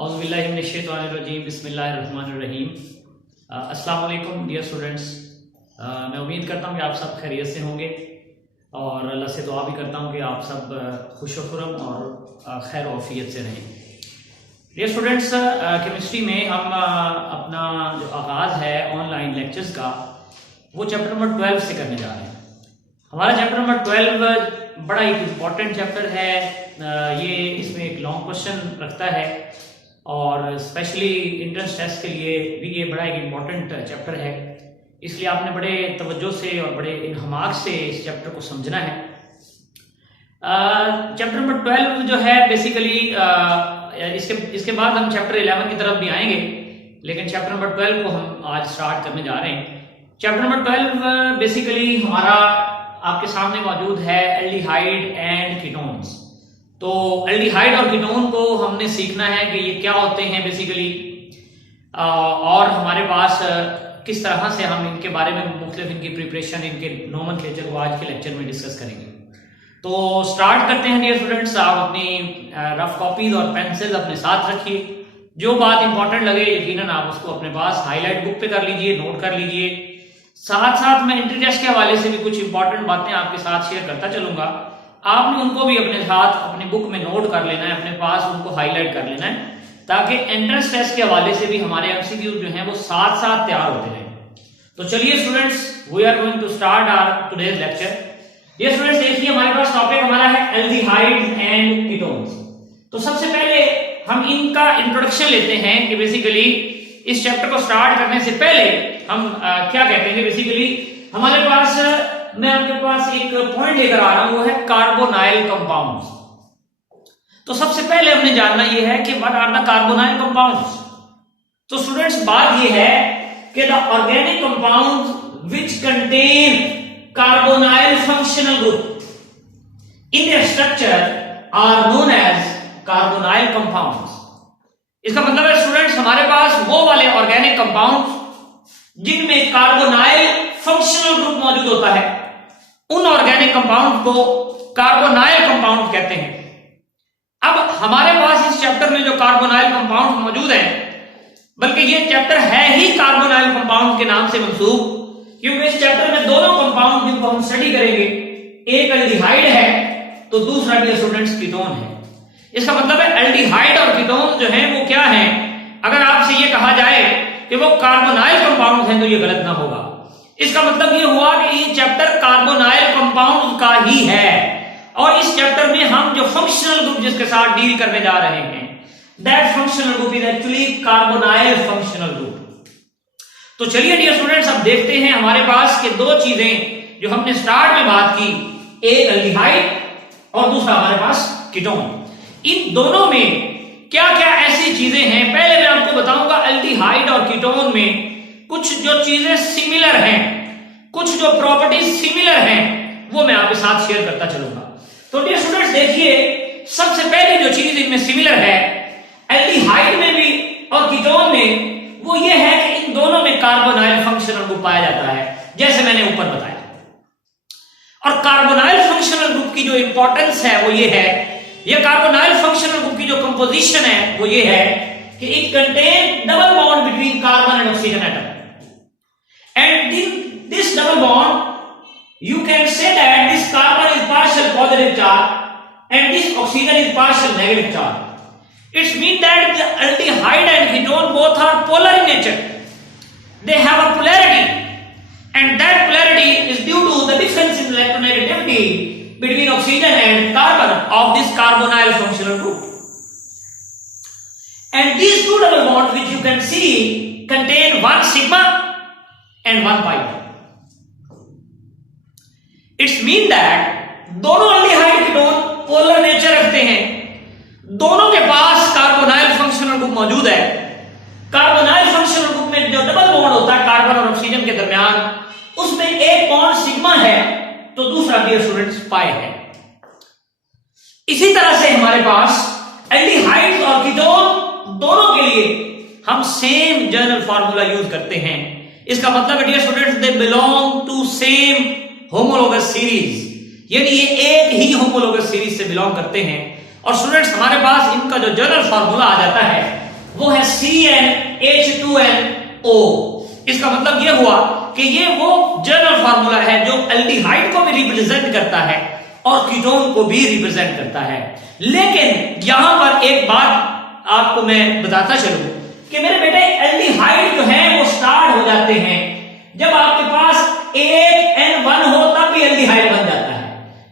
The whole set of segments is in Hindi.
औज़ुबिल्लाहिमिनश्शैतानिर्रजीम बिस्मिल्लाहिर्रहमानिर्रहीम। अस्सलाम वालेकुम डियर स्टूडेंट्स। मैं उम्मीद करता हूँ कि आप सब खैरियत से होंगे और अल्लाह से दुआ भी करता हूँ कि आप सब खुश खुरम और खैर वफ़ियत से रहें। डियर स्टूडेंट्स, केमिस्ट्री में हम अपना जो आगाज़ है ऑनलाइन लेक्चर्स का वो चैप्टर नंबर 12 से करने जा रहे हैं। हमारा चैप्टर नंबर 12 बड़ा एक इम्पॉर्टेंट चैप्टर है। ये इसमें एक लॉन्ग क्वेश्चन रखता है और स्पेशली एंट्रेंस टेस्ट के लिए भी ये बड़ा एक इम्पॉर्टेंट चैप्टर है, इसलिए आपने बड़े तवज्जो से और बड़े इन्हमाक से इस चैप्टर को समझना है। चैप्टर नंबर 12 जो है बेसिकली इसके बाद हम चैप्टर 11 की तरफ भी आएंगे, लेकिन चैप्टर नंबर 12 को हम आज स्टार्ट करने जा रहे हैं। चैप्टर नंबर 12 बेसिकली हमारा आपके सामने मौजूद है एल्डिहाइड एंड कीटोन्स। तो एल्डिहाइड और कीटोन को हमने सीखना है कि ये क्या होते हैं बेसिकली, और हमारे पास किस तरह से हम इनके बारे में मुख्तलिफ इनकी प्रिपरेशन, इनके नोमेनक्लेचर को आज के लेक्चर में डिस्कस करेंगे। तो स्टार्ट करते हैं डियर स्टूडेंट्स। आप अपनी रफ कॉपीज और पेंसिल अपने साथ रखिए। जो बात इंपॉर्टेंट लगे यकीनन आप उसको अपने पास हाईलाइट बुक पे कर लीजिए, नोट कर लीजिए। साथ साथ मैं एंट्री टेस्ट के हवाले से भी कुछ इंपॉर्टेंट बातें आपके साथ शेयर करता चलूंगा। आपने उनको भी अपने साथ अपनी बुक में नोट कर लेना है, अपने पास उनको हाईलाइट कर लेना है, ताकि एंट्रेंस टेस्ट के हवाले से भी हमारे एमसीक्यू जो हैं वो साथ साथ तैयार होते रहें। तो चलिए students, we are going to start our today's lecture. ये स्टूडेंट्स देखिए, हमारे पास टॉपिक हमारा है एल्डिहाइड्स एंड कीटोन्स। तो सबसे पहले हम इनका इंट्रोडक्शन लेते हैं कि बेसिकली इस चैप्टर को स्टार्ट करने से पहले हम क्या कहते हैं। बेसिकली हमारे पास, मैं आपके पास एक पॉइंट लेकर आ रहा हूं, वो है कार्बोनाइल कंपाउंड्स। तो सबसे पहले हमने जानना यह है कि what are the carbonyl compounds. तो स्टूडेंट्स बात यह है कि the organic compounds which contain carbonyl functional group in their structure are known as carbonyl compounds. इसका मतलब है स्टूडेंट्स, हमारे पास वो वाले ऑर्गेनिक कंपाउंड्स जिनमें कार्बोनाइल फंक्शनल ग्रुप मौजूद होता है, उन ऑर्गेनिक कंपाउंड को कार्बोनाइल कंपाउंड कहते हैं। अब हमारे पास इस चैप्टर में जो कार्बोनाइल कंपाउंड मौजूद हैं, बल्कि ये चैप्टर है ही कार्बोनाइल कंपाउंड के नाम से मंसूब, क्योंकि इस चैप्टर में दोनों कंपाउंड जिनको हम स्टडी करेंगे, एक एल्डिहाइड है तो दूसरा भी स्टूडेंट्स कीटोन है। इसका मतलब है एल्डिहाइड और कीटोन जो है वो क्या है। अगर आपसे ये कहा जाए कि वो कार्बोनाइल कंपाउंड हैं तो ये गलत ना होगा। इसका मतलब ये हुआ कि ये चैप्टर कार्बोनाइल कंपाउंड का ही है, और इस चैप्टर में हम जो फंक्शनल ग्रुप जिसके साथ डील करने जा रहे हैं, that functional group is actually carbonyl functional group. तो चलिए डियर स्टूडेंट्स, अब देखते हैं हमारे पास के दो चीजें जो हमने स्टार्ट में बात की, एक एल्डिहाइड और दूसरा हमारे पास कीटोन। इन दोनों में क्या क्या ऐसी चीजें हैं, पहले मैं आपको बताऊंगा एल्डिहाइड और कीटोन में कुछ जो चीजें सिमिलर हैं, कुछ जो प्रॉपर्टीज सिमिलर हैं, वो मैं आपके साथ शेयर करता चलूंगा। तो डियर स्टूडेंट्स देखिए, सबसे पहले जो चीज इनमें सिमिलर है एल्डिहाइड में भी और कीटोन में, वो ये है कि इन दोनों में कार्बोनाइल फंक्शनल ग्रुप पाया जाता है, जैसे मैंने ऊपर बताया। और कार्बोनाइल फंक्शनल ग्रुप की जो इंपॉर्टेंस है वो ये है, ये कार्बोनाइल फंक्शनल ग्रुप की जो कंपोजिशन है वो ये है कि it contain double bond between carbon and oxygen atom, and in this double bond you can say that this carbon is partial positive charge and this oxygen is partial negative charge. It means that the aldehyde and ketone both are polar in nature. They have a polarity, and that polarity is due to the difference in electronegativity between oxygen and carbon of this carbonyl functional group. And these two double bonds which you can see contain one sigma and one pi. It's mean that दोनों एल्डिहाइड कीटोन पोलर नेचर रखते हैं, दोनों के पास कार्बोनाइल फंक्शनल ग्रुप मौजूद है। कार्बोनाइल फंक्शनल ग्रुप में जो डबल बॉन्ड होता है कार्बन और ऑक्सीजन के दरमियान, उसमें एक बॉन्ड सिग्मा है तो दूसरा डियर स्टूडेंट्स पाई है। इसी तरह से हमारे पास एल्डिहाइड और कीटोन दोनों के लिए हम सेम जनरल फार्मूला यूज करते हैं। इसका मतलब है dear students, they belong to same homologous series, यानी ये एक ही होमोलोगस सीरीज से बिलोंग करते हैं। और स्टूडेंट्स हमारे पास इनका जो जनरल फार्मूला आ जाता है वो है CnH2nO। इसका मतलब ये हुआ कि ये वो जनरल फार्मूला है जो एल्डिहाइड को भी रिप्रेजेंट करता है और कीटोन को भी रिप्रेजेंट करता है। लेकिन यहां पर एक बात आपको मैं बताता चलूं कि मेरे बेटे एल्डिहाइड जो है वो स्टार्ट हो जाते हैं जब आपके पास एक N1 हो, तब भी एल्डिहाइड बन जाता है।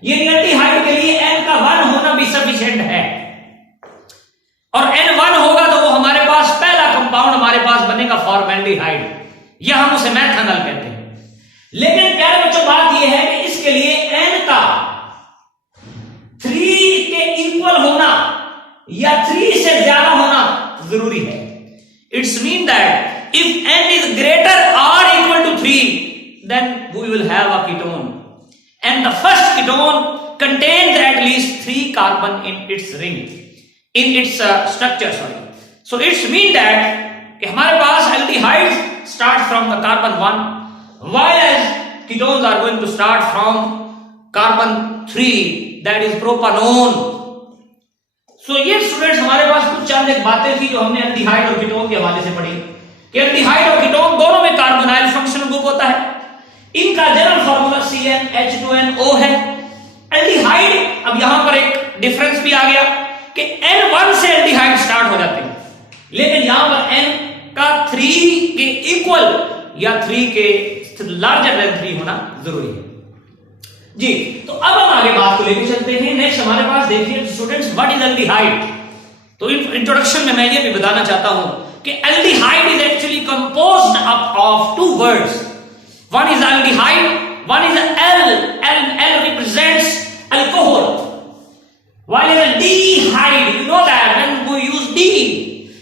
ये एल्डिहाइड के लिए N का 1 होना भी सफिशिएंट है, और N1 होगा तो वो हमारे पास पहला कंपाउंड हमारे पास बनेगा फॉर्मल्डिहाइड, या हम उसे मेथनॉल कहते हैं। लेकिन प्यारे बच्चों बात यह है कि इसके लिए N का 3 के इक्वल होना या 3 से ज्यादा होना जरूरी है। It's mean that if N is greater or equal to 3, then we will have a ketone, and the first ketone contains at least 3 carbon in its ring, in its structure, sorry. So it's mean that कि हमारे पास aldehydes start from the carbon 1, while ketones are going to start from carbon 3, that is propanone. So ये स्टूडेंट्स हमारे पास कुछ चंद एक बातें थी जो हमने एल्डिहाइड और कीटोन के हवाले से पढ़ी कि एल्डिहाइड और कीटोन दोनों में कार्बोनाइल फंक्शनल ग्रुप होता है। इनका जनरल फार्मूला CnH2nO है। एल्डिहाइड, अब यहां पर एक डिफरेंस भी आ गया कि N1 से एल्डिहाइड स्टार्ट हो जाते हैं, लेकिन यहां पर N का 3 के इक्वल या 3 के लार्जर देन 3 होना जरूरी है जी। तो अब हम आगे बात को लेकर चलते हैं। नेक्स्ट हमारे पास देखिए स्टूडेंट्स, व्हाट इज एल्डिहाइड। तो इंट्रोडक्शन में मैं ये भी बताना चाहता हूं कि aldehyde is actually composed of 2 words. One is aldehyde, one is L represents alcohol, while is aldehyde, you know that when we use D,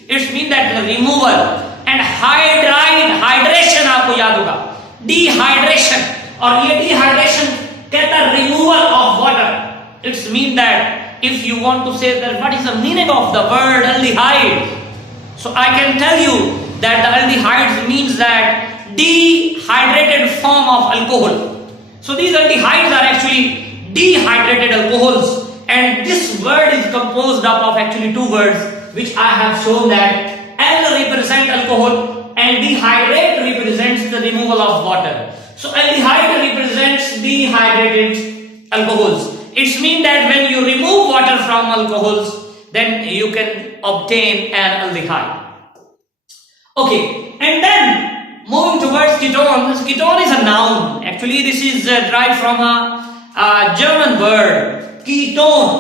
it means that the removal, and hydration आपको याद होगा, dehydration, और ये dehydration कहता है removal of water. It's mean that if you want to say that what is the meaning of the word aldehyde, so I can tell you that the aldehydes means that dehydrated form of alcohol. So these aldehydes are actually dehydrated alcohols, and this word is composed up of actually 2 words which I have shown that L represents alcohol and dehydrate represents the removal of water. So aldehyde represents dehydrated alcohols. It's mean that when you remove water from alcohols, then you can obtain an aldehyde. Okay, and then moving towards ketones. Ketone is a noun. Actually, this is derived from a German word, ketone,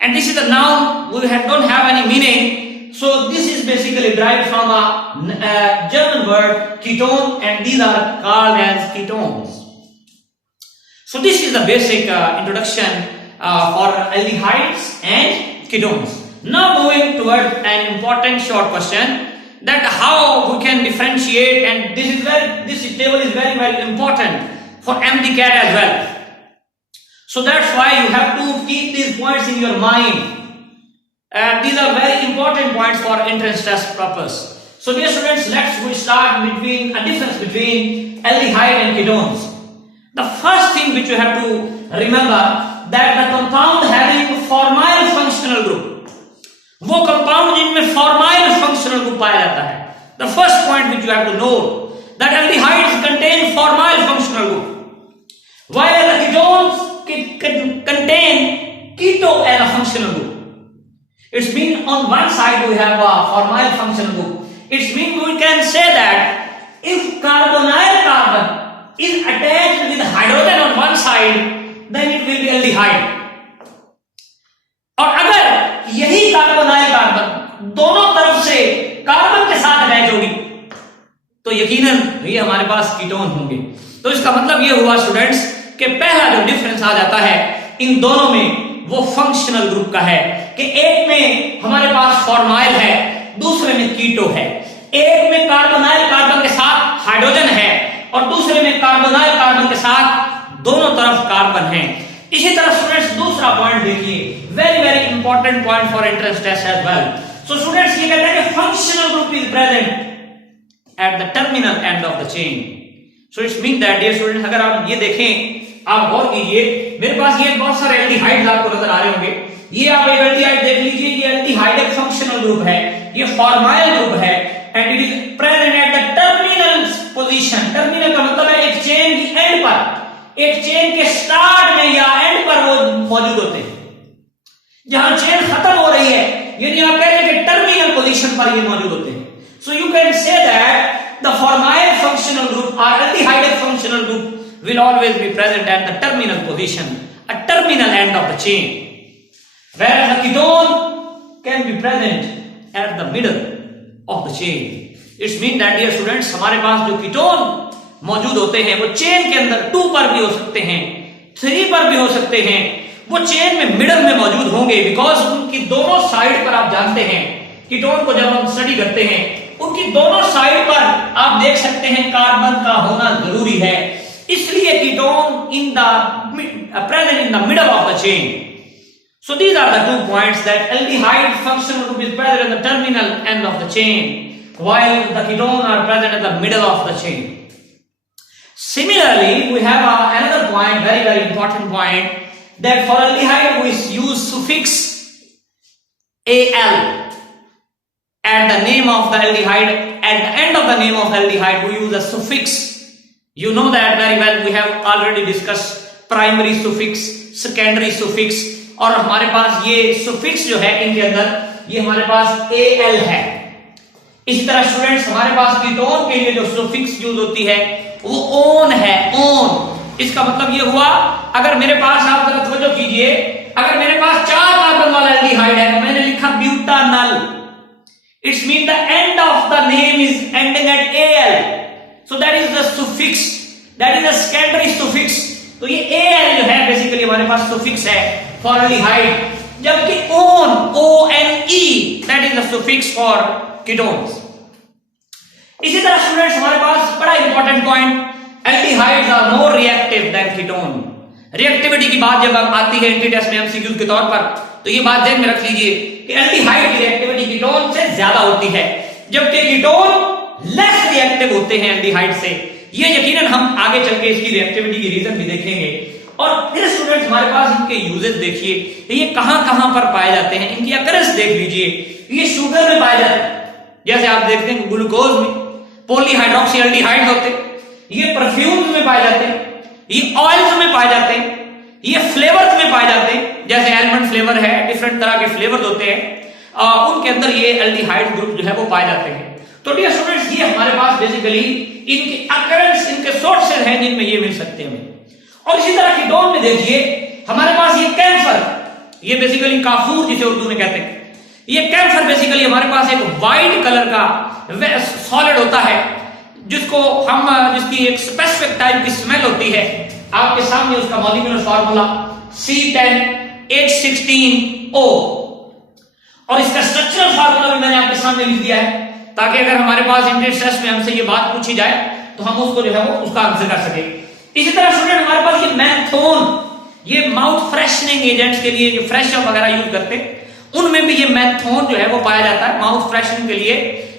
and this is a noun. We don't have any meaning. So this is basically derived from a German word ketone, and these are called as ketones. So this is the basic introduction for aldehydes and ketones. Now moving towards an important short question, that how we can differentiate, and this table is very very important for MCAT as well. So that's why you have to keep these points in your mind. These are very important points for entrance test purpose. So dear students, we start between a difference between aldehyde and ketones. The first thing which you have to remember, that the compound having formyl functional group, वो compound जिनमें formyl functional group पाया जाता है. The first point which you have to know, that aldehydes contain formyl functional group, while the ketones contain keto-alpha functional group. It's mean on one side we have a formyl functional group. It's mean we can say that if carbonyl carbon is attached with hydrogen on one side, then it will be aldehyde. और अगर यही कार्बोनाइल कार्बन दोनों तरफ से कार्बन के साथ अटैच होगी तो यकीनन ये हमारे पास कीटोन होंगे। तो इसका मतलब ये हुआ स्टूडेंट्स कि पहला जो डिफरेंस आ जाता है इन दोनों में वो फंक्शनल ग्रुप का है कि एक में हमारे पास फॉर्माइल है, दूसरे में कीटो है। एक में कार्बोनाइल कार्बन के साथ हाइड्रोजन है और दूसरे में कार्बोनाइल कार्बन के साथ दोनों तरफ कार्बन है। इसी तरह स्टूडेंट्स दूसरा पॉइंट देखिए, very very important point for entrance test as well. So students ये कहते हैं कि functional group is present at the terminal end of the chain. So it's mean that dear students, अगर आप ये देखें, आप गौर कीजिए, मेरे पास ये बहुत सारे एल्डिहाइड्स आपको नजर आ रहे होंगे। ये आप एक एल्डिहाइड देख लीजिए, ये एल्डिहाइड एक फंक्शनल ग्रुप है, ये फॉर्माइल ग्रुप है and it is present at the terminal position. Terminal का मतलब है एक चेन की एंड पर, एक चेन के स्टार्ट में या एंड पर वो मौजूद होते हैं, जहां चेन खत्म हो रही है, यानी आप कह रहे हैं कि टर्मिनल पोजीशन पर ये मौजूद होते हैं। So you can say that the formyl functional group और aldehyde functional group will always be present at the terminal position, a terminal end of the chain, whereas the ketone can be present at the middle of the chain. It means that dear students, हमारे पास जो कीटोन मौजूद होते हैं वो चेन के अंदर 2 पर भी हो सकते हैं, 3 पर भी हो सकते हैं, वो चेन में मिडल में मौजूद होंगे, बिकॉज उनकी दोनों साइड पर आप जानते हैं कीटोन को जब हम स्टडी करते हैं उनकी दोनों साइड पर आप देख सकते हैं कार्बन का होना जरूरी है, इसलिए ketone in the present in the middle of the chain. So these are the 2 points, that aldehyde functional group is present at the terminal end of the chain, while the ketone are present at the middle of the chain. Similarly, we have another point, very important point, that for aldehyde we use suffix al at the name of the aldehyde. At the end of the name of the aldehyde we use a suffix. You know that very well, we have already discussed primary suffix, secondary suffix, और हमारे पास ये suffix जो है इनके अंदर ये हमारे पास al है। इसी तरह स्टूडेंट्स हमारे पास कीटोन के लिए जो suffix यूज होती है वो on है, on। इसका मतलब ये हुआ, अगर मेरे पास, आप जरा तवज्जो कीजिए, अगर मेरे पास 4 कार्बन वाला एल्डिहाइड है तो मैंने लिखा butanal, it's mean the end of the name is ending at al, so that is the suffix, that is the secondary suffix। तो ये al जो है बेसिकली हमारे पास suffix है for aldehyde, जबकि on, one, that is the suffix for ketones। इसी तरह स्टूडेंट्स हमारे पास बड़ा important point, aldehydes are more reactive than ketone। Reactivity की बात जब आती है एंटी टेस्ट में एमसीक्यू के तौर पर, तो ये बात ध्यान में रख लीजिए कि एल्डिहाइड की रिएक्टिविटी कीटोन से ज्यादा होती है, जबकि कीटोन लेस रिएक्टिव होते हैं एल्डिहाइड से। ये यकीनन हम आगे चल के इसकी रिएक्टिविटी की रीजन भी देखेंगे। और फिर स्टूडेंट्स हमारे पास इनके यूजेस देखिए, ये कहां पर पाए जाते हैं, इनकी अकरेंस देख लीजिए। ये शुगर में पाए जाते हैं, जैसे आप देखते हैं ग्लूकोज में पॉलीहाइड्रोक्सी एल्डिहाइड होते हैं, ये परफ्यूम्स में पाए जाते हैं, ये ऑयल्स में पाए जाते हैं, ये फ्लेवर्स में पाए जाते हैं, जैसे एलमंड फ्लेवर है, डिफरेंट तरह के फ्लेवर्स होते हैं, उनके अंदर ये एल्डिहाइड ग्रुप जो है वो पाए जाते हैं। तो डियर स्टूडेंट्स ये हमारे पास बेसिकली इनकी अकरेंस, इनके सोर्सेज हैं जिनमें ये मिल सकते हैं। और इसी तरह कीटोन में देखिए हमारे पास ये कैम्फर, ये बेसिकली काफूर जिसे उर्दू में कहते हैं, ये कैम्फर बेसिकली हमारे पास एक वाइट कलर का सॉलिड होता है, जिसकी एक स्पेसिफिक टाइप की स्मेल होती है। आपके सामने उसका मॉलिक्यूलर फार्मूला C10H16O, और इसका स्ट्रक्चरल फार्मूला भी मैंने आपके सामने लिख दिया है, ताकि अगर हमारे पास इंट्रेंस टेस्ट में हमसे ये बात पूछी जाए तो हम उसको जो है वो उसका आंसर कर सके। इसी तरह स्टूडेंट हमारे पास ये मेंथोन, ये माउथ फ्रेशनिंग एजेंट्स के लिए जो फ्रेशअप वगैरह यूज करते हैं उनमें भी ये मेंथोन जो है वो पाया जाता है माउथ फ्रेशनिंग के लिए।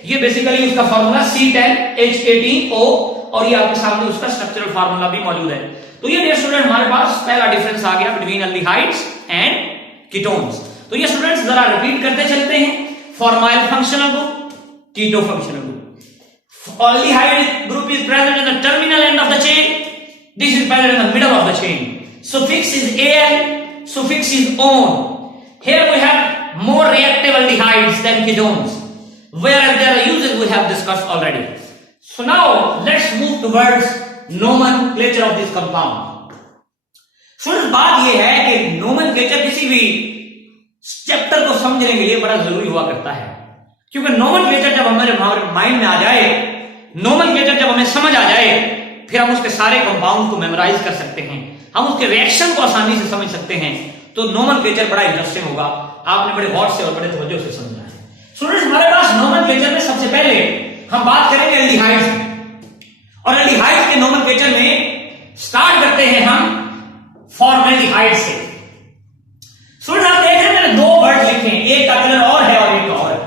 ये बेसिकली उसका फार्मूला C10H18O, और ये आपके सामने उसका स्ट्रक्चरल फार्मूला भी मौजूद है। तो ये डियर स्टूडेंट हमारे पास पहला डिफरेंस आ गया बिटवीन एल्डिहाइड्स एंड कीटोन्स। तो ये स्टूडेंट्स जरा रिपीट करते चलते हैं, formyl functional group, keto functional group. Aldehyde group is present at the terminal end of the chain. This is present in the middle of the chain. Suffix is al, suffix is on. Here we have more reactive aldehydes than ketones, whereas their uses we have discussed already. So now let's move towards nomenclature of this compound. फिर बात यह है कि nomenclature किसी भी चैप्टर को समझने के लिए बड़ा जरूरी हुआ करता है, क्योंकि नोमेनक्लेचर जब हमारे माइंड में आ जाए, नोमेनक्लेचर जब हमें समझ आ जाए, फिर हम उसके सारे कंपाउंड को मेमोराइज कर सकते हैं, हम उसके रिएक्शन को आसानी से समझ सकते हैं। तो नोमेनक्लेचर बड़ा इंटरेस्टिंग होगा, आपने बड़े गौर से और बड़े तवज्जो से समझना है। स्टूडेंट्स हमारे पास नोमेनक्लेचर में सबसे पहले हम बात करेंगे एल्डिहाइड्स, और एल्डिहाइड्स के नोमेनक्लेचर में स्टार्ट करते हैं हम फॉर्मेल्डिहाइड से। स्टूडेंट आप देख रहे हैं मैंने 2 वर्ड लिखे हैं, एक का कलर और है और एक का और है।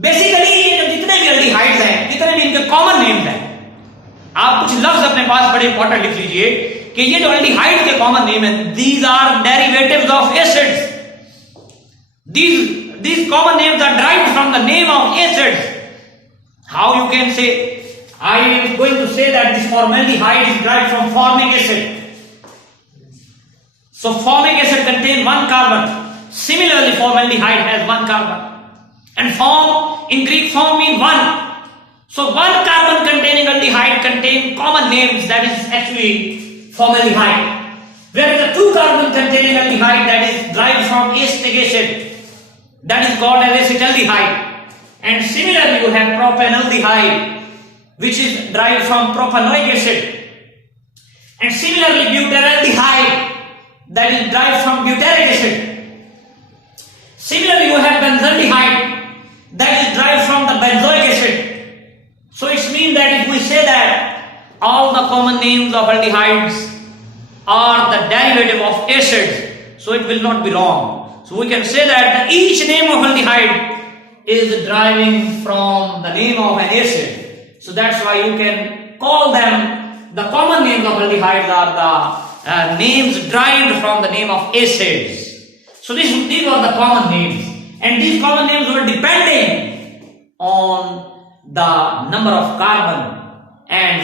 बेसिकली ये जो जितने भी एल्डिहाइड्स हैं, जितने भी इनके कॉमन नेम्स हैं, आप कुछ लफ्ज अपने पास बड़े इंपॉर्टेंट लिख लीजिए कि ये जो एल्डिहाइड के कॉमन नेम है, these are derivatives of acids. these common names are derived from the name of acids. How you can say? I am going to say that this formaldehyde is derived from formic acid. So formic acid contains one carbon. Similarly, formaldehyde has one carbon. And form in Greek form means one. So one carbon containing aldehyde contain common names, that is actually formaldehyde. Whereas the two carbon containing aldehyde, that is derived from acetic acid, that is called as acetaldehyde. And similarly you have propanaldehyde, which is derived from propanoic acid. And similarly butyraldehyde, that is derived from butyric acid. Similarly you have benzaldehyde, that is derived from the benzoic acid. So it means that if we say that all the common names of aldehydes are the derivative of acids, so it will not be wrong. So we can say that each name of aldehyde is deriving from the name of an acid. So that's why you can call them, the common names of aldehydes are the names derived from the name of acids. So these are the common names, and these common names were depending on the number of carbon, and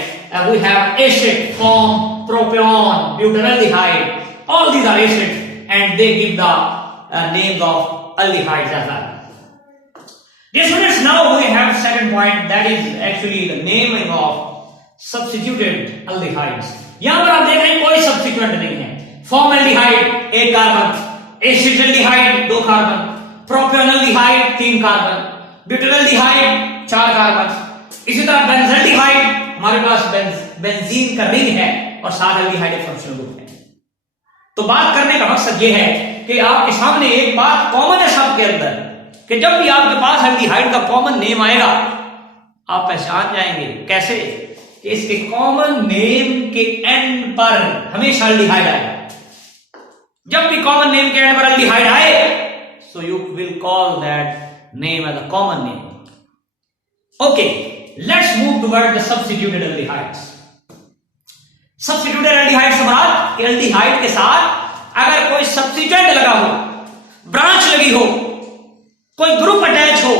we have acid form, propion, butyraldehyde, all these are acids and they give the names of aldehydes as well. Dear students, now we have second point, that is actually the naming of substituted aldehydes. यहाँ पर आप देख रहे हैं कोई सब्स्टिट्यूएंट नहीं है. फॉर्मल्डिहाइड एक कार्बन, एसिटाल्डिहाइड दो कार्बन, प्रोपियोनल्डिहाइड तीन कार्बन, ब्यूटाल्डिहाइड चार कार्बन. इसी तरह बेंजल्डिहाइड, हमारे पास बेंजीन का रिंग है और सात एल्डिहाइड एक फंक्शनल ग्रुप है. तो बात करने का मकसद यह है कि आपके सामने एक बात कॉमन है सबके अंदर, कि जब भी आपके पास एल्डिहाइड का कॉमन नेम आएगा आप पहचान जाएंगे. कैसे? कि इसके कॉमन नेम के एंड पर हमेशा एल्डिहाइड आएगा. जब भी कॉमन नेम के एंड पर एल्डिहाइड आए, so you will call that name as a common name. Okay, let's move toward the substituted aldehydes. Substituted aldehyde से मुराद कि एल्डिहाइड के साथ अगर कोई सब्स्टिट्यूएंट लगा हो, ब्रांच लगी हो, कोई ग्रुप अटैच हो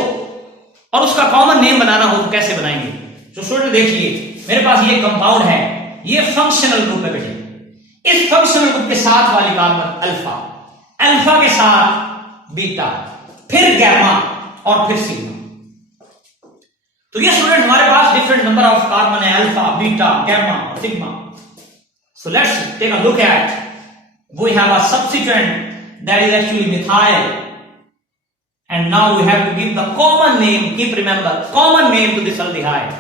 और उसका कॉमन नेम बनाना हो तो कैसे बनाएंगे? तो स्टूडेंट देखिए, मेरे पास ये कंपाउंड है, ये फंक्शनल ग्रुप है बेटे. इस फंक्शनल ग्रुप के साथ वाली कार्बन अल्फा, अल्फा के साथ बीटा, फिर गैमा और फिर सिग्मा. तो ये स्टूडेंट हमारे पास डिफरेंट नंबर ऑफ कार्बन है, alpha, beta, gamma, sigma. So let's take a look at, we have a substituent that is actually methyl, and now we have to give the common name. Keep remember, common name to this aldehyde.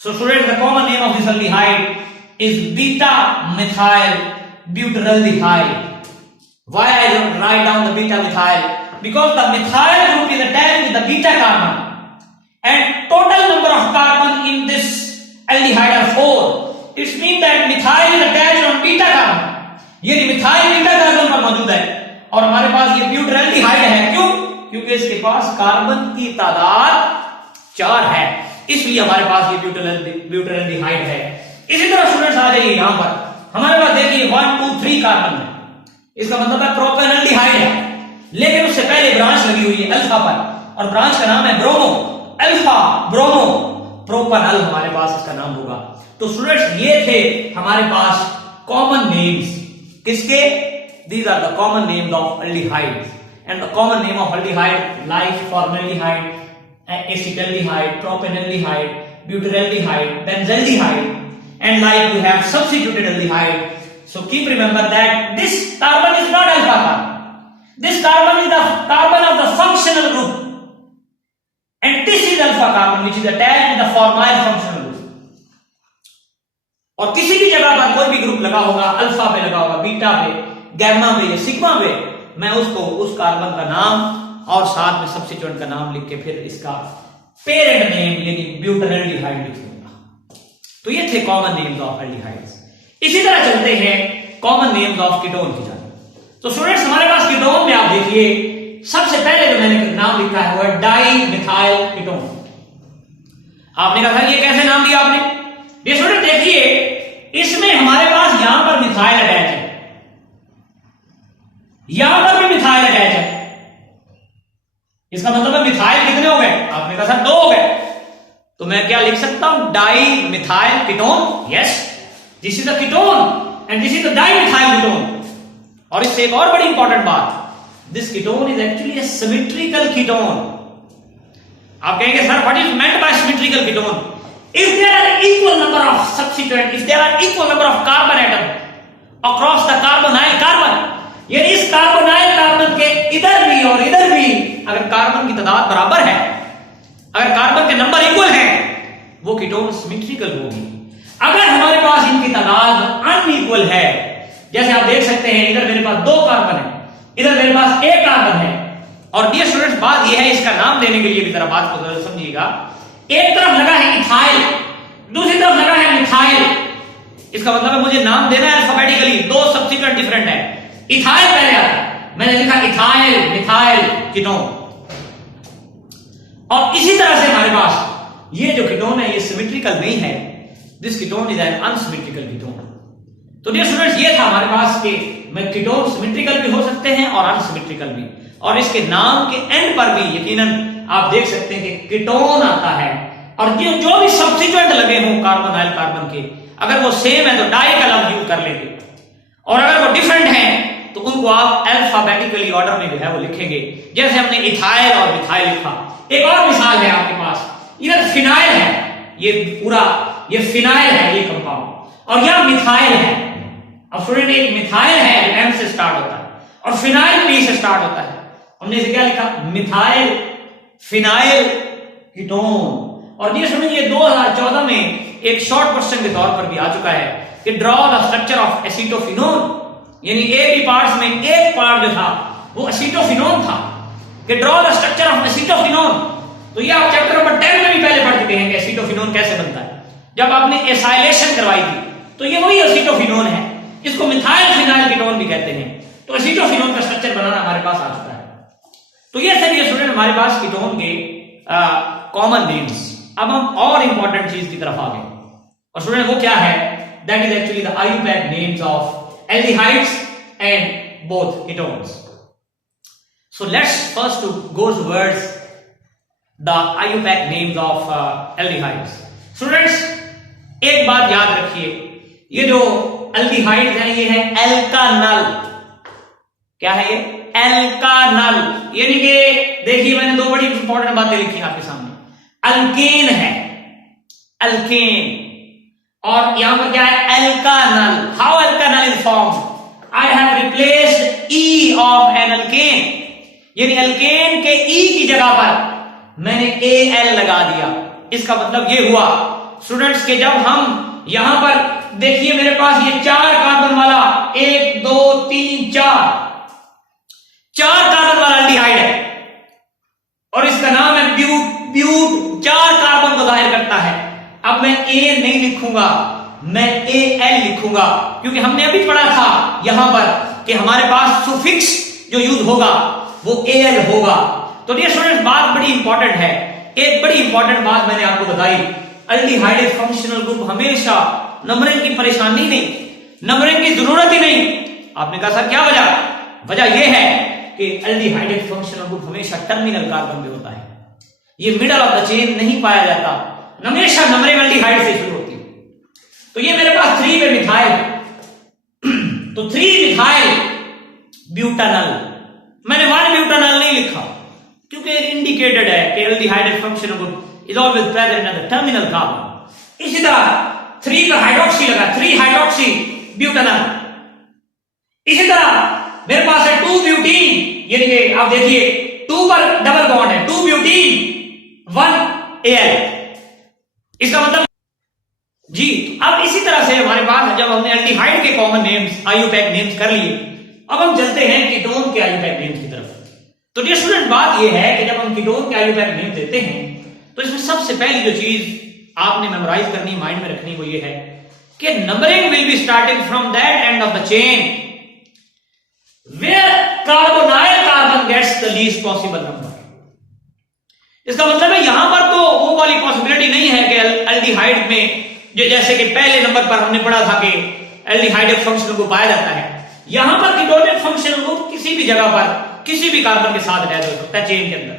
So students, the common name of this aldehyde is beta methyl butyraldehyde. Why I don't write down the beta methyl? Because the methyl group is attached with the beta carbon, and total number of carbon in this aldehyde are 4. It means that methyl is attached on beta carbon. ये methyl beta carbon पर मौजूद है और हमारे पास ये ब्यूटरल्डिहाइड है. क्यों? क्योंकि इसके पास कार्बन की तादाद 4 है, इसलिए हमारे पास ये ब्यूटरल्डिहाइड है. इसी तरह स्टूडेंट्स आ जाइए, यहां पर हमारे पास देखिए 1 2 3 कार्बन है, इसका मतलब है प्रोपेनल्डिहाइड है, लेकिन उससे पहले ब्रांच लगी हुई है अल्फा पर और ब्रांच का नाम है ब्रोमो. अल्फा ब्रोमो प्रोपनल हमारे पास इसका नाम होगा. तो स्टूडेंट्स ये थे हमारे पास कॉमन नेम्स किसके? These are the common names of aldehydes, and the common name of aldehyde like formaldehyde, acetaldehyde, propanaldehyde, butyraldehyde, benzaldehyde, and like we have substituted aldehyde. So keep remember that this carbon is not alpha carbon. This carbon is the carbon of the functional group, and this is alpha carbon which is attached with the formyl functional group. और किसी भी जगह पर कोई भी ग्रुप लगा होगा, अल्फा पे लगा होगा, बीटा पे, गैमा में या सिग्मा में, मैं उसको उस कार्बन का नाम और साथ में सब्स्टिट्यूएंट का नाम लिख के फिर इसका पेरेंट नेम यानी ब्यूटरल्डिहाइड लिख दूंगा. तो ये थे कॉमन नेम्स ऑफ एल्डिहाइड्स. इसी तरह चलते हैं कॉमन नेम्स ऑफ कीटोन की जानिब. तो स्टूडेंट्स हमारे पास कीटोन में आप देखिए, सबसे पहले जो मैंने नाम लिखा है वो डाई मिथाइल कीटोन. आपने कहा था ये कैसे नाम दिया आपने? ये स्टूडेंट देखिए, इसमें हमारे पास यहां पर मिथाइल अटैच है, यहां पर भी मिथाइल अटैच है, इसका मतलब है मिथाइल कितने हो गए? आपने कहा सर 2 हो गए, तो मैं क्या लिख सकता हूं? Di methyl ketone. Yes, this is the ketone and this is the di methyl ketone. और इससे एक और बड़ी इंपॉर्टेंट बात, this ketone is actually a symmetrical ketone. आप कहेंगे sir what is meant by symmetrical ketone? If there are equal number of substituent, if there are equal number of carbon atom across the carbonyl carbon, यानी इस कार्बोनाइल कार्बन के इधर भी और इधर भी अगर कार्बन की तादाद बराबर है, अगर कार्बन के नंबर इक्वल है, वो कीटोन सिमेट्रिकल होगी। अगर हमारे पास इनकी तादाद अनइक्वल है, जैसे आप देख सकते हैं इधर मेरे पास 2 कार्बन है, इधर मेरे पास 1 कार्बन है, और डियर स्टूडेंट्स बात यह है, इसका नाम देने के लिए भी जरा बात को समझिएगा। एक तरफ लगा है इथाइल, दूसरी तरफ लगा है मिथाइल। इसका मतलब है मुझे नाम देना है अल्फाबेटिकली, 2 सब्स्टिट्यूएंट डिफरेंट है। इथाइल पहले आता है, मैंने लिखा इथाइल मिथाइल कीटोन। और इसी तरह से हमारे पास ये जो कीटोन है ये सिमेट्रिकल नहीं है, this ketone is an unsymmetrical ketone. तो डियर स्टूडेंट्स ये था हमारे पास कि मैं कीटोन सिमेट्रिकल भी हो सकते हैं और अनसिमेट्रिकल भी, और इसके नाम के एंड पर भी यकीनन आप देख सकते हैं कि कीटोन आता है। और जो भी सब्स्टिट्यूएंट लगे हों कार्बोनाइल कार्बन के, अगर वो सेम है तो डाई का लफ्ज यूज कर लेंगे, और अगर वो डिफरेंट हैं तो उनको आप अल्फाबेटिकली ऑर्डर में जो है वो लिखेंगे, जैसे हमने इथाइल और मिथाइल लिखा। एक और मिसाल है आपके पास, इधर फिनाइल है, ये पूरा ये फिनाइल है ये कंपाउंड, और यह मिथाइल है। अब स्टूडेंट एक मिथाइल है जो एम से स्टार्ट होता है, और फिनाइल पी से स्टार्ट होता है। हमने इसे क्या लिखा? Methyl phenyl ketone. और ये स्टूडेंट ये 2014 में एक शॉर्ट क्वेश्चन के तौर पर भी आ चुका है कि draw the structure of acetophenone, यानी ए बी पार्ट्स में एक पार्ट जो था वो एसीटोफिनोन था, कि draw the structure of acetophenone. तो ये आप चैप्टर नंबर 10 में भी पहले पढ़ चुके हैं कि एसीटोफिनोन कैसे बनता है, जब आपने एसाइलेशन करवाई थी। तो ये वही एसीटोफिनोन है, इसको मिथाइल फिनाइल कीटोन भी कहते हैं। तो एसीटोफिनोन का स्ट्रक्चर बनाना हमारे पास आ चुका है। तो ये सभी स्टूडेंट हमारे पास कीटोन के कॉमन नेम्स। अब हम और इंपॉर्टेंट चीज की तरफ आ गए, और स्टूडेंट वो क्या है? That is actually the IUPAC names of aldehydes and both ketones. So let's first to go towards the IUPAC names of aldehydes. Students, एक बात याद रखिए, ये जो aldehydes हैं ये है alkanal। क्या है ये? alkanal। यानी कि देखिए मैंने 2 बड़ी इंपॉर्टेंट बातें लिखी आपके सामने। अल्केन है, अल्केन, और यहां पर क्या है? alkanal। How alkanal is formed? I have replaced E of an alkane, यानी अल्केन के ई की जगह पर मैंने Al लगा दिया। इसका मतलब ये हुआ स्टूडेंट्स के जब हम यहां पर देखिए मेरे पास ये 4 कार्बन वाला 1 2 3 4 कार्बन वाला एल्डिहाइड है, और इसका नाम है ब्यूट 4 कार्बन को जाहिर करता है। अब मैं A नहीं लिखूंगा, मैं Al लिखूंगा, क्योंकि हमने अभी पढ़ा था यहां पर कि हमारे पास सुफिक्स जो यूज होगा वो Al होगा। तो डियर स्टूडेंट्स बात बड़ी इंपॉर्टेंट है, एक बड़ी इंपॉर्टेंट बात मैंने आपको बताई, एल्डिहाइड फंक्शनल ग्रुप हमेशा नंबरिंग की परेशानी नहीं, नंबरिंग की जरूरत ही नहीं। आपने कहा सर क्या वजह? वजह यह है कि एल्डिहाइड फंक्शनल ग्रुप हमेशा टर्मिनल कार्बन में होता है, ये मिडल ऑफ द चेन नहीं पाया जाता, हमेशा नंबरिंग एल्डिहाइड से शुरू होती है। तो ये मेरे पास 3 पे मिथाइल, तो 3 मिथाइल ब्यूटानल, मैंने 1 ब्यूटानल नहीं लिखा क्योंकि इंडिकेटेड है कि aldehyde functional group is always present in the terminal carbon. इसी तरह 3 पर हाइड्रोक्सी लगा, 3 हाइड्रोक्सी ब्यूटानल। इसी तरह मेरे पास है 2 ब्यूटीन, यानी कि आप देखिए 2 पर डबल बॉन्ड है, 2 ब्यूटीन 1 Al। इसका मतलब जी। अब इसी तरह से हमारे पास जब हमने एल्डिहाइड के कॉमन नेम्स IUPAC नेम्स कर लिए, अब हम चलते हैं कीटोन के IUPAC नेम्स की तरफ। तो डियर स्टूडेंट बात यह है कि जब हम कीटोन के IUPAC नेम देते हैं तो इसमें सबसे पहली जो चीज आपने मेमोराइज करनी, माइंड में रखनी, वो ये है कि numbering will be starting from that end of the chain where carbonyl carbon gets the least possible number. इसका मतलब है यहां पर तो वो वाली पॉसिबिलिटी नहीं है कि एल्डिहाइड में जैसे कि पहले नंबर पर हमने पढ़ा था कि एल्डिहाइड फंक्शनल ग्रुप पाया जाता है, यहां पर कीटोनिक फंक्शनल ग्रुप किसी भी जगह पर किसी भी कार्बन के साथ अटैच हो सकता है चेन के अंदर।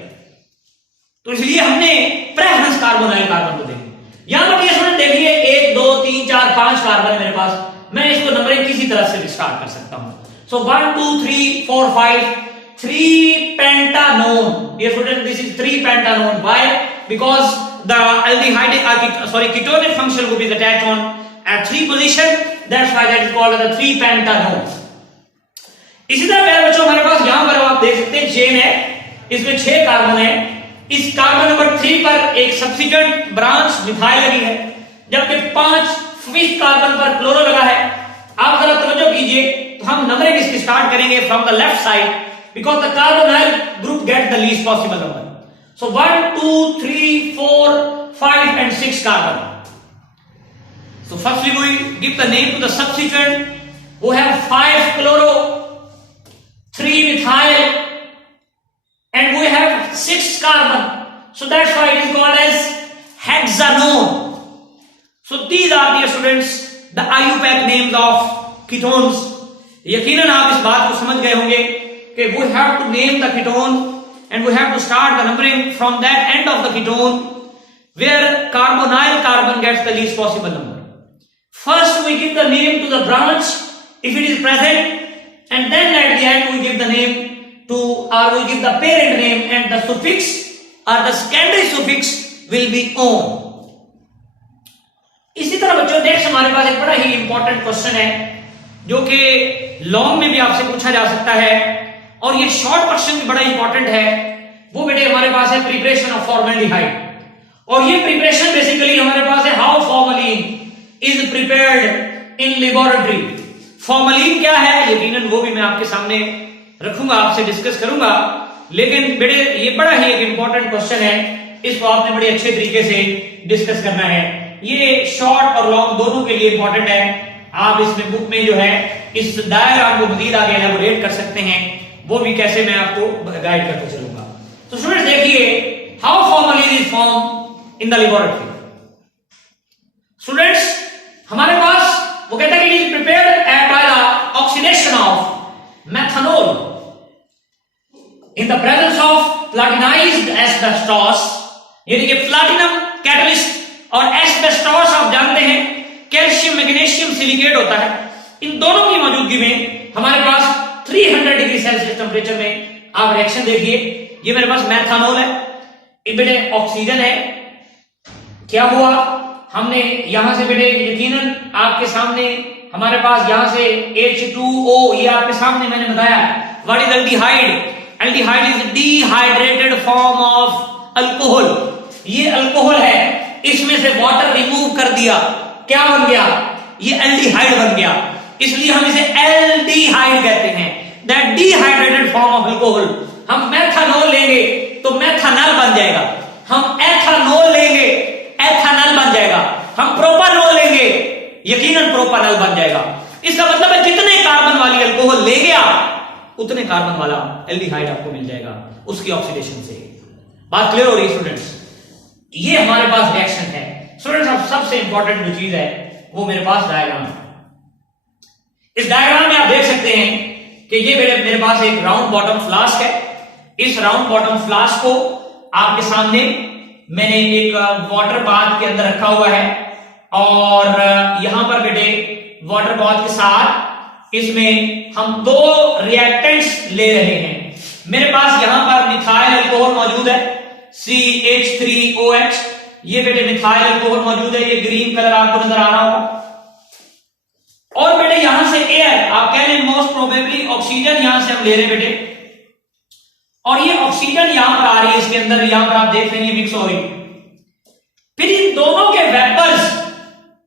तो इसलिए हमने प्रेफरेंस कार्बोनाइल कार्बन को देखी। यहां पर ये स्टूडेंट देखिए 1 2 3 4 5 कार्बन है मेरे पास, मैं इसको नंबरिंग किसी तरह से स्टार्ट कर सकता हूं। सो 1 2 3 4 5 3 pentanone, dear student, this is 3 pentanone. Why? Because the ketonic function group is attached on at 3 position, that's why that is called as the 3 pentanone. इसी तरह प्यारे बच्चों हमारे पास यहां पर आप देख सकते हैं चेन है, इसमें 6 कार्बन है। इस कार्बन नंबर 3 पर एक सब्स्टिट्यूएंट ब्रांच मिथाइल लगी है, जबकि 5th कार्बन पर क्लोरो लगा है। आप जरा तवज्जो कीजिए, तो हम नंबरिंग इसकी स्टार्ट करेंगे from the left side, because the carbonyl group gets the least possible number. So 1 2 3 4 5 and 6 carbon. So firstly we give the name to the substituent who have 5 chloro, 3 methyl, and we have 6 carbon. So that's why it is called as hexanone. So these are, dear students, the IUPAC names of ketones. यकीनन आप इस बात को समझ गए होंगे कि we have to name the ketone and we have to start the numbering from that end of the ketone where carbonyl carbon gets the least possible number. First we give the name to the branch if it is present, and then at the end we give the name to, or we give the parent name, and the suffix or the secondary suffix will be on. इसी तरह बच्चों नेक्स्ट हमारे पास एक बड़ा ही इंपॉर्टेंट क्वेश्चन है जो कि लॉन्ग में भी आपसे पूछा जा सकता है, और ये शॉर्ट क्वेश्चन भी बड़ा इंपॉर्टेंट है। वो बेटे हमारे पास है प्रिपरेशन ऑफ फॉर्मल्डिहाइड, और ये प्रिपरेशन बेसिकली हमारे पास है how formalin is prepared in laboratory. Formalin क्या है, यकीनन वो भी मैं आपके सामने रखूंगा, आपसे डिस्कस करूंगा, लेकिन बेटे ये बड़ा ही एक इंपॉर्टेंट क्वेश्चन है, इसको आपने बड़े अच्छे तरीके से डिस्कस करना है। ये शॉर्ट और लॉन्ग दोनों के लिए इंपॉर्टेंट है। आप इसमें बुक में जो है इस डायग्राम को मजीद आगे एलैबोरेट कर सकते हैं, वो भी कैसे मैं आपको गाइड करते चलूंगा। तो स्टूडेंट्स देखिए how formalin is form in the laboratory. Students हमारे पास वो कहता है कि it is prepared by the oxidation of methanol in the presence of platinised asbestos, यानी कि प्लैटिनम कैटलिस्ट और एस्बेस्टोस आप जानते हैं कैल्शियम मैग्नीशियम सिलिकेट होता है। इन दोनों की मौजूदगी में हमारे पास 300 डिग्री सेल्सियस टेम्परेचर में आप रिएक्शन देखिए। ये मेरे पास मेथनॉल है, ये बेटे ऑक्सीजन है। क्या हुआ, हमने यहां से बेटे यकीनन आपके सामने हमारे पास यहां से H2O, ये आपके सामने मैंने बताया what is aldehyde. Aldehyde is dehydrated form of alcohol. ये अल्कोहल है, इसमें से वाटर रिमूव कर दिया, क्या बन गया, ये एल्डिहाइड बन गया, इसलिए हम इसे एल्डिहाइड कहते हैं, that dehydrated form of alcohol. हम मेथनॉल लेंगे तो मेथनॉल बन जाएगा, हम एथनॉल लेंगे एथनॉल बन जाएगा, हम प्रोपानॉल लेंगे यकीनन प्रोपानॉल बन जाएगा। इसका मतलब है जितने कार्बन वाली अल्कोहल ले गया उतने कार्बन वाला एल्डिहाइड आपको मिल जाएगा उसकी ऑक्सीडेशन से। बात क्लियर हो रही है स्टूडेंट्स? ये हमारे पास रिएक्शन है। स्टूडेंट्स अब सबसे इंपॉर्टेंट जो चीज है वो मेरे पास डायग्राम है। इस डायग्राम में आप देख सकते हैं कि ये मेरे पास एक राउंड बॉटम फ्लास्क है। इस राउंड बॉटम फ्लास्क को आपके सामने मैंने एक वाटर बाथ के अंदर रखा हुआ है, और यहां पर बेटे वाटर बाथ के साथ इसमें हम 2 रिएक्टेंट्स ले रहे हैं। मेरे पास यहां पर मिथाइल अल्कोहल मौजूद है CH3OH, ये बेटे मिथाइल अल्कोहल मौजूद है, ये ग्रीन कलर आपको नजर आ रहा होगा। और बेटे यहां से एयर, आप कह रहे मोस्ट प्रोबेबली ऑक्सीजन यहां से हम ले रहे हैं बेटे, और ये ऑक्सीजन यहां पर आ रही है इसके अंदर, यहां पर आप देख रहे हैं मिक्स हो रही। फिर इन दोनों के वेपर्स,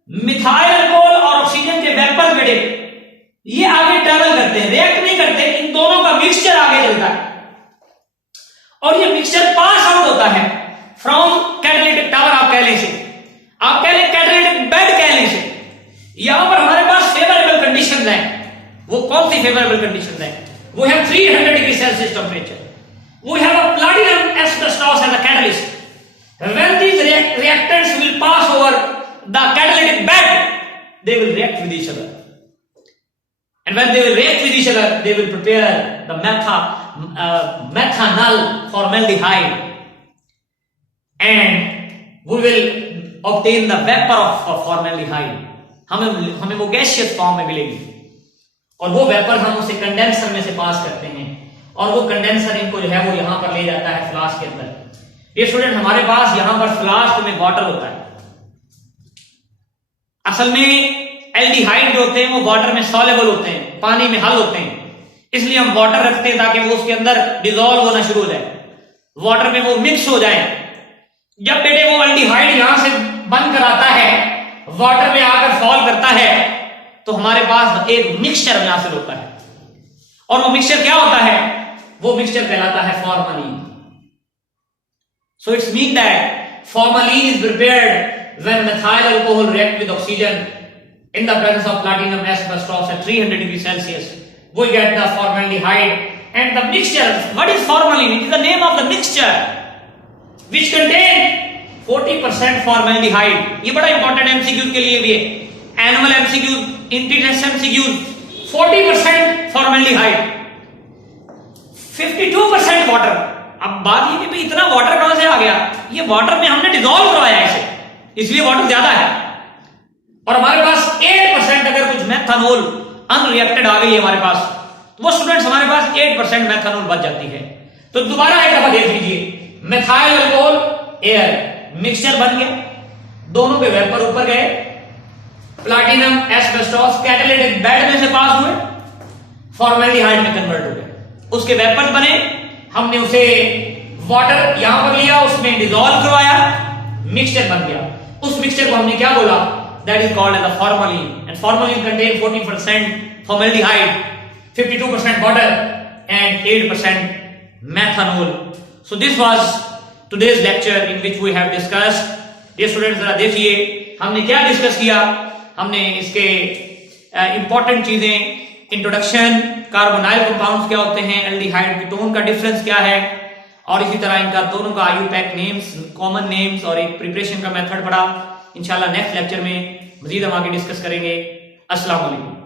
मिथाइल अल्कोहल और ऑक्सीजन के वेपर बेटे ये आगे ट्रेवल करते हैं, रिएक्ट नहीं करते, इन दोनों का मिक्सचर आगे चलता है, और ये मिक्सचर पास आउट होता है फ्रॉम कैटालिटिक टावर, आप कह लें से, आप कह लें कैटालिटिक बेड कह लें से। यहां पर हमारे पास फेवरेबल कंडीशंस हैं। वो कौन सी फेवरेबल कंडीशंस हैं? वो है 300 degree Celsius temperature, we have a platinum asbestos as a catalyst. When these reactants will pass over the catalytic bed, they will react with each other, and when they will react with each other, they will prepare the methanol formaldehyde. We will obtain the vapour of formaldehyde, हमें वो गैसियस फॉर्म में मिलेगी, और वो वेपर हम उसे कंडेंसर में से पास करते हैं, और वो कंडेंसर इनको जो है वो यहां पर ले जाता है फ्लास्क के अंदर। ये स्टूडेंट हमारे पास यहां पर फ्लास्क में वाटर होता है। असल में एल्डिहाइड जो होते हैं वो वाटर में सॉल्युबल होते हैं, पानी में हल होते हैं, इसलिए हम वाटर रखते हैं ताकि वो उसके अंदर डिसॉल्व होना शुरू हो जाए, वाटर में वो मिक्स हो जाए। जब बेटे वो एल्डिहाइड यहां से बन कर आता है, वाटर में आकर फॉल करता है, तो हमारे पास एक मिक्सचर हासिल होता है, और वो मिक्सचर क्या होता है? वो मिक्सचर कहलाता है formalin. So it's mean that formalin is prepared when methyl alcohol react with oxygen in the presence of platinum asbestos at 300 degrees Celsius, we get the formaldehyde. And the mixture, what is formalin? It is the name of the mixture which contain 40% formaldehyde. ये बड़ा इंपॉर्टेंट एमसीक्यू के लिए भी है, annual MCQ, integration MCQ. 40% formaldehyde, 52% water. अब बात ये कि इतना वाटर कहां से आ गया? ये वाटर में हमने डिसॉल्व करवाया इसे, इसलिए वाटर ज्यादा है। और हमारे पास 8% अगर कुछ मेथनॉल अनरिएक्टेड आ गई है हमारे पास, तो वो स्टूडेंट्स हमारे पास 8% मेथनॉल बच जाती है। तो दोबारा एक दफा देख लीजिए, मेथाइल अल्कोहल एयर मिक्सचर बन गया, दोनों के वेपर ऊपर गए, प्लैटिनम एस्बेस्टोस कैटालिटिक बेड में से पास हुए, फॉर्मेल्डिहाइड में कन्वर्ट हो गए, उसके वेपर बने, हमने उसे वाटर यहां पर लिया, उसमें डिसॉल्व करवाया, मिक्सचर बन गया। उस मिक्सचर को हमने क्या बोला? That is called as the formalin. And formalin contain 40% formaldehyde, 52% water and 8% methanol. So this was today's lecture in which we have discussed. Dear students, जरा देखिए हमने क्या डिस्कस किया। हमने इसके इंपॉर्टेंट चीजें, इंट्रोडक्शन, कार्बोनाइल कंपाउंड्स क्या होते हैं, एल्डिहाइड कीटोन का डिफरेंस क्या है, और इसी तरह इनका दोनों का IUPAC नेम्स, कॉमन नेम्स और एक प्रिपरेशन का मेथड पढ़ा। इंशाल्लाह नेक्स्ट लेक्चर में मजीद हम आगे डिस्कस करेंगे। अस्सलाम वालेकुम।